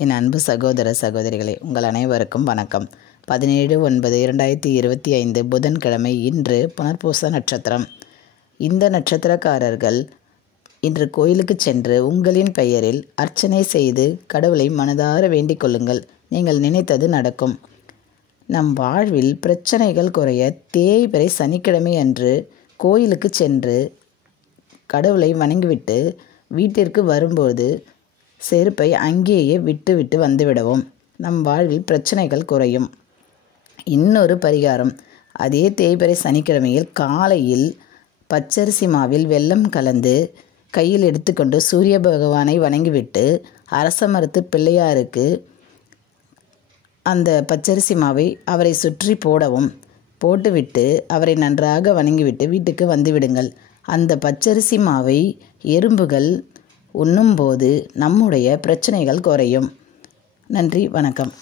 என் அன்பு சகோதர சகோதரிகளே, உங்கள் அனைவருக்கும் வணக்கம். 17/9/2025 புதன்கிழமை. இன்று புனர்பூச நட்சத்திரம். இந்த நட்சத்திரக்காரர்கள் இன்று கோயிலுக்கு சென்று உங்களின் பெயரில் அர்ச்சனை செய்து கடவுளை மனதார வேண்டிக் கொள்ளுங்கள். நீங்கள் நினைத்தது நடக்கும். நம் வாழ்வில் பிரச்சனைகள் குறைய தேய்பிறை சனிக்கிழமை அன்று கோயிலுக்கு சென்று கடவுளை வணங்கிவிட்டு வீட்டிற்கு வரும்போது செருப்பை அங்கேயே விட்டு வந்துவிடவும். நம் வாழ்வில் பிரச்சனைகள் குறையும். இன்னொரு பரிகாரம், அதே தேய்பிறை சனிக்கிழமையில் காலையில் பச்சரிசி மாவில் வெல்லம் கலந்து கையில் எடுத்துக்கொண்டு சூரிய பகவானை வணங்கிவிட்டு அரச மரத்து பிள்ளையாருக்கு அந்த பச்சரிசி மாவை அவரை சுற்றி போடவும். போட்டுவிட்டு அவரை நன்றாக வணங்கிவிட்டு வீட்டுக்கு வந்துவிடுங்கள். அந்த பச்சரிசி மாவை எறும்புகள் உண்ணும்போது நம்முடைய பிரச்சனைகள் குறையும். நன்றி, வணக்கம்.